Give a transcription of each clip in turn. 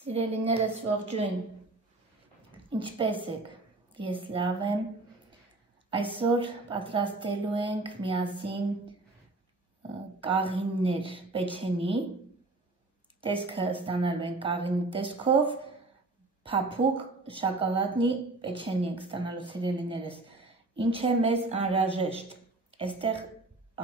Սիրելիներս ողջույն, ինչպես եք, ես լավ եմ, այսօր պատրաստելու ենք միասին կաղիններ պեչենի, տեսքը ստանալու ենք կաղինի տեսքով, փափուկ շոկոլադնի պեչենի ենք ստանալու սիրելիներս, ինչ է մեզ անհրաժեշտ, այստեղ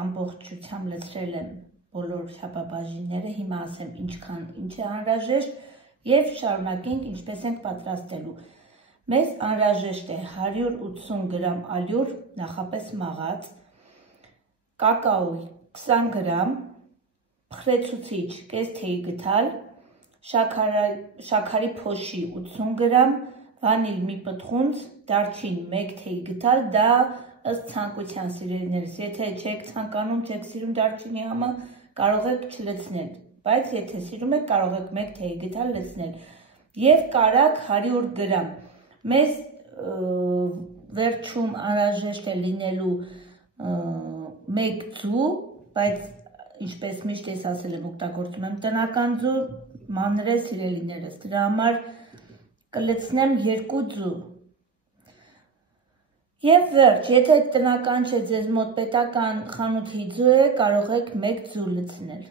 ամբողջությամբ լցրել եմ բոլոր շապաբաժինները, հիմա ասեմ ինչքան ինչ է անհրաժեշտ և շարունակենք ինչպես ենք պատրաստելու։ Մեզ անհրաժեշտ է 180 գրամ ալյուր, նախապես մաղած, կակաո 20 գրամ, փխրեցուցիչ կես թեյի գդալ, շաքարի փոշի 80 գրամ, վանիլ մի պտղունց, դարչին 1 թեյի գդալ, դա ըստ ցանկության սիրելիներս, եթե չեք ցանկանում, չեք սիրում դարչինի համը, կարող եք չլցնել, բայց եթե սիրում եք, կարող եք 1 թեյի գդալ լցնել և կարագ 100 գրամ, մեզ վերջում անհրաժեշտ է լինելու 1 ձու, բայց ինչպես միշտ ես ասել եմ, օգտագործում եմ տնական ձու, մանր է սիրելիներս, դրա համար կլցնեմ 2 ձու։ Եվ վերջ, եթե տնական չէ ձեզ մոտ պետական խանութի ձու է, կարող եք 1 ձու լցնել։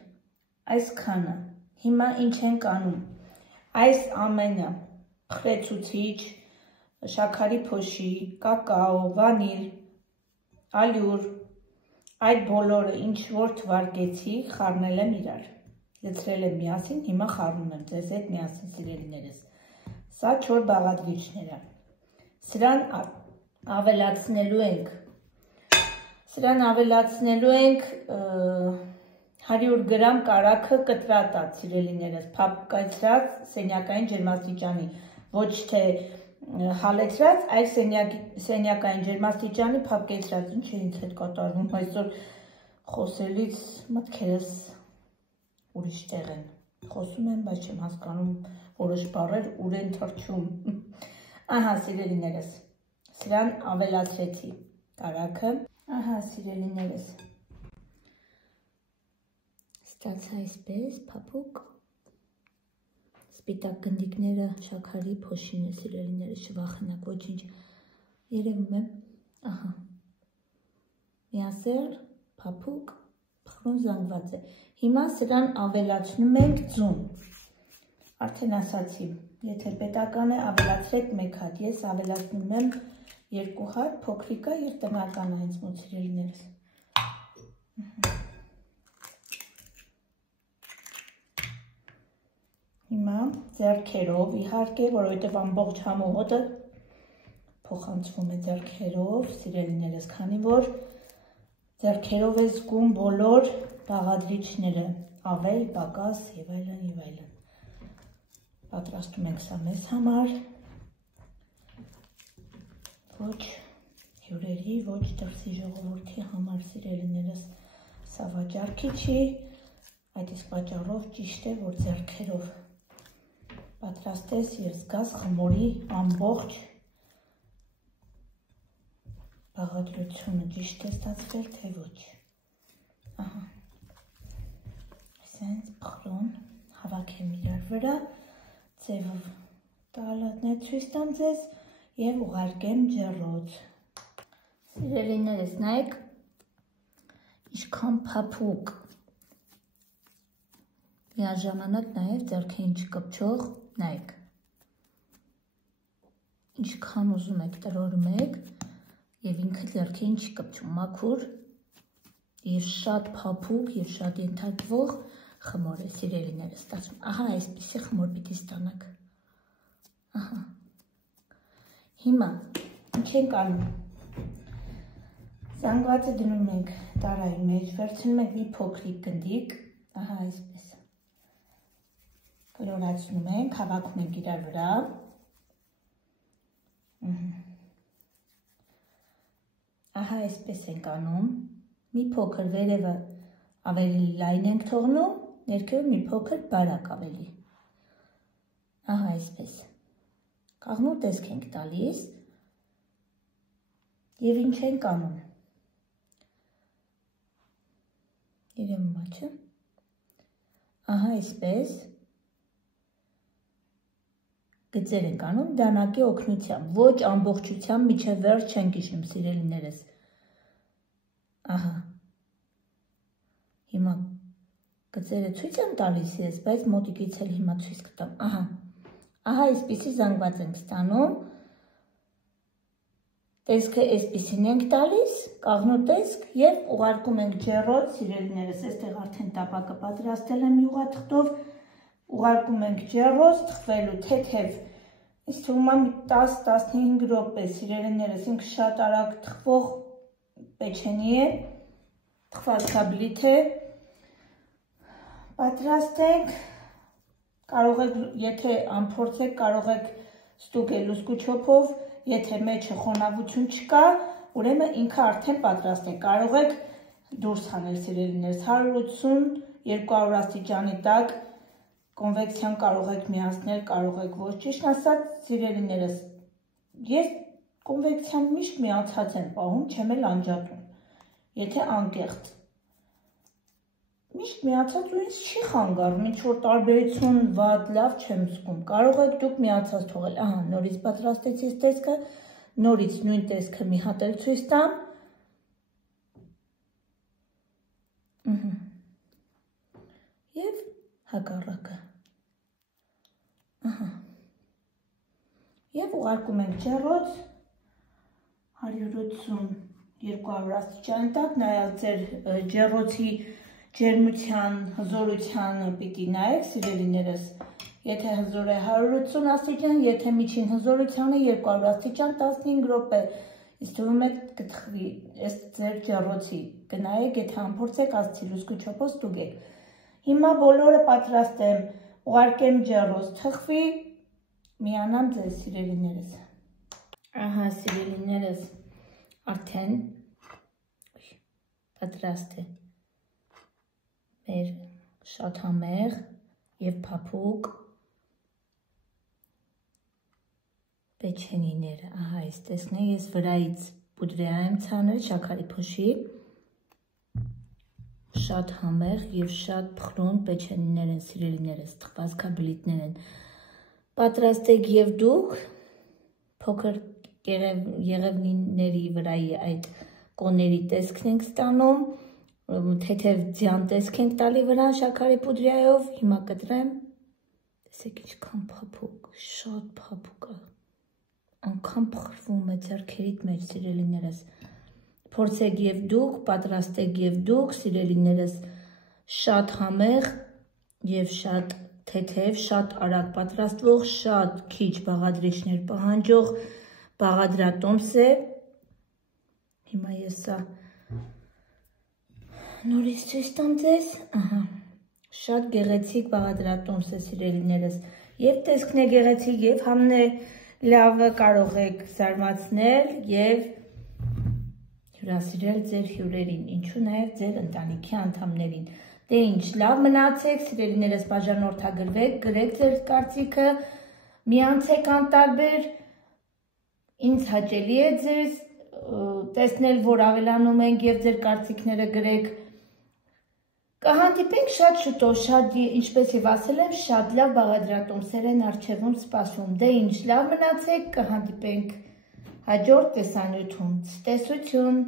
Այսքանը, հիմա ինչ ենք անում, այս ամենը փխրեցուցիչ, շաքարի փոշի, կակաո, վանիլ, ալյուր, այդ բոլորը ինչ որ թվարկեցի, խառնել եմ իրար, լցրել եմ միասին, հիմա խառնում եմ ձեզ հետ միասին սիրելիներս, սա 4 բաղադրիչները, սրան ավելացնելու ենք 100 գրամ կարագը կտրատած սիրելիներս, փափկացրած սենյակային ջերմաստիճանի, ոչ թե հալեցրած, այլ սենյակային ջերմաստիճանի փափկեցրած, ինչ է ինձ հետ կատարվում, այսօր խոսելից մտքերս ուրիշ տեղ են, խոսում եմ, բայց չեմ հասկանում որոշ բառեր ուր են թռչում, ահա սիրելիներս, սրան ավելացրեցի կարագը, ահա սիրելիներս, ստացա այսպես փափուկ, սպիտակ գնդիկները շաքարի փոշին է սիրելիներս, չվախենակ, ոչինչ, երևում է, ահա, միասեռ, փափուկ, փխրուն զանգված է, հիմա սրան ավելացնում ենք ձուն, արդեն ասացի, եթե պետական է ավելացրեք 1 հատ, ես ավելացնում եմ 2 հատ, փոքրիկը և տնական այնց մոտ սիրելիներս, հիմա ձեռքերով, իհարկե, որովհետև ամբողջ համու հոտը փոխանցվում է ձեռքերով, սիրելիներս, քանի որ ձեռքերով է զգում բոլոր բաղադրիչները, ավել, պակաս և այլն և այլն։ Պատրաստում ենք սա մեզ համար, ոչ հյուրերի, ոչ դրսի ժողովրդի համար սիրելիներս, սա վաճառքի չի, այդ իսկ պատճառով ճիշտ է, որ ձեռքերով պատրաստես և զգաս խմորի ամբողջ բաղադրությունը ճիշտ է ստացվել, թե ոչ, ահա, այսենց փխրուն հավաքեմ իրար վրա, ձևը տալատներ ցույց տամ ձեզ և ուղարկեմ ջեռոց, սիրելիներս նայեք, ինչքան փափուկ, միաժամանակ նաև ձեռքերին չկպչող, նայեք, ինչքան ուզում եք տրորում եք և ինքը ձեռքերին չի կպչում, մաքուր և շատ փափուկ և շատ ենթարկվող խմոր է սիրելիներս ստացվում, ահա այսպիսի խմոր պիտի ստանաք, ահա, հիմա ինչ ենք անում, զանգվածը դնում ենք տարայի մեջ, վերցնում ենք մի փոքրիկ գնդիկ, ահա այսպես, կլորացնում ենք, հավաքում ենք իրար վրա, ահա այսպես ենք անում, մի փոքր վերևը ավելի լայն ենք թողնում, ներքևը մի փոքր բարակ ավելի, ահա այսպես, կաղնու տեսք ենք տալիս և ինչ ենք անում, երևում է, չէ, ահա այսպես, գծեր ենք անում դանակի օգնությամբ, ոչ ամբողջությամբ միջև վերջ չենք իջնում, սիրելիներս։ Ահա։ Հիմա գծերը ցույց եմ տալիս ես, բայց մոտիկից էլ հիմա ցույց կտամ։ Ահա։ Ահա այսպիսի զանգված ենք ստանում։ Տեսքը այսպիսին ենք տալիս, կաղնու տեսք եւ ուղարկում ենք ջեռոց, սիրելիներս, այստեղ արդեն տապակը պատրաստել եմ յուղաթղթով, ուղարկում ենք ջեռոց, թխվելու թեթև, ինձ թվում է 10-15 րոպե, սիրելիներս, ինքը շատ արագ թխվող պեչենի է, թխվածքաբլիթ է, պատրաստենք, կարող եք, եթե անփորձ եք, կարող եք ստուգել ոսկու չոփով, եթե մեջը խոնավություն չկա, ուրեմն ինքը արդեն պատրաստ է, կարող եք դուրս հանել, սիրելիներս, 180-200 աստիճանի տակ, կոնվեկցիան կարող եք միացնել, կարող եք ոչ, ճիշտ ասած, սիրելիներս, ես կոնվեկցիան միշտ միացած եմ պահում, չեմ էլ անջատում, եթե անկեղծ, միշտ միացած ու ինձ չի խանգարում, ինչ-որ տարբերություն վատ, լավ չեմ զգում, կարող եք դուք միացած թողել, ահա, նորից պատրաստեցի տեսքը, նորից նույն տեսքը մի հատ էլ ցույց տամ, և հակառակը, ահա, և ուղարկում ենք ջեռոց, 180-200 աստիճանի տակ, նայած ձեր ջեռոցի ջերմության, հզորությանը պիտի նայեք, սիրելիներս, եթե հզոր է 180 աստիճան, եթե միջին հզորությանը 200 աստիճան 15 րոպե, ինձ թվում է կթխվի, այս ձեր ջեռոցի, կնայեք, եթե անփորձ եք, ասցի ոսկու չոփով ստուգեք։ Հիմա բոլորը պատրաստ եմ, ուղարկեմ ջեռոց, թխվի, միանամ ձեզ, սիրելիներս։ Ահա, սիրելիներս, արդեն պատրաստ է։ Մեր շատ համեղ և փափուկ պեչենիները, ահա այս տեսն է, ես վրայից պուդրեա եմ ցանել, շաքարի փոշի, շատ համեղ և շատ փխրուն պեչենիներ են, սիրելիներս, թխվածքաբլիթներ են, պատրաստ եք և դուք, փոքր եղևնիների վրայի այդ կոների տեսքն ենք ստանում, թեթև ձյան տեսք ենք տալի վրան շաքարի պուդրայով, հիմա կտրեմ, տեսեք ինչքան փափուկ, շատ փափուկ է, անգամ փխրվում է ձեռքերիդ մեջ, սիրելիներս, փորձեք և դուք, պատրաստեք և դուք, սիրելիներս, շատ համեղ և շատ թեթև, շատ արագ պատրաստվող, շատ քիչ բաղադրիչներ պահանջող բաղադրատոմս է, հիմա ես սա նորից ցույց տամ ձեզ, ահա, շատ գեղեցիկ բաղադրատոմս է, սիրելիներս, և տեսքն է գեղեցիկ, և համն է լավը, կարող եք զարմացնել և հյուրասիրել ձեր հյուրերին, ինչու նաև ձեր ընտանիքի անդամներին։ Դե ինչ, լավ մնացեք, սիրելիներս, բաժանորդագրվեք, գրեք ձեր կարծիքը, միանցեք անտարբեր, ինձ հաճելի է ձեզ տեսնել, որ ավելանում ենք և ձեր կարծիքները գրեք, կհանդիպենք շատ շուտով, շատ, ինչպես և ասել եմ, շատ լավ բաղադրատոմսեր են առջևում սպասում, դե ինչ, լավ մնացեք, կհանդիպենք հաջորդ տեսանյութում, ցտեսություն։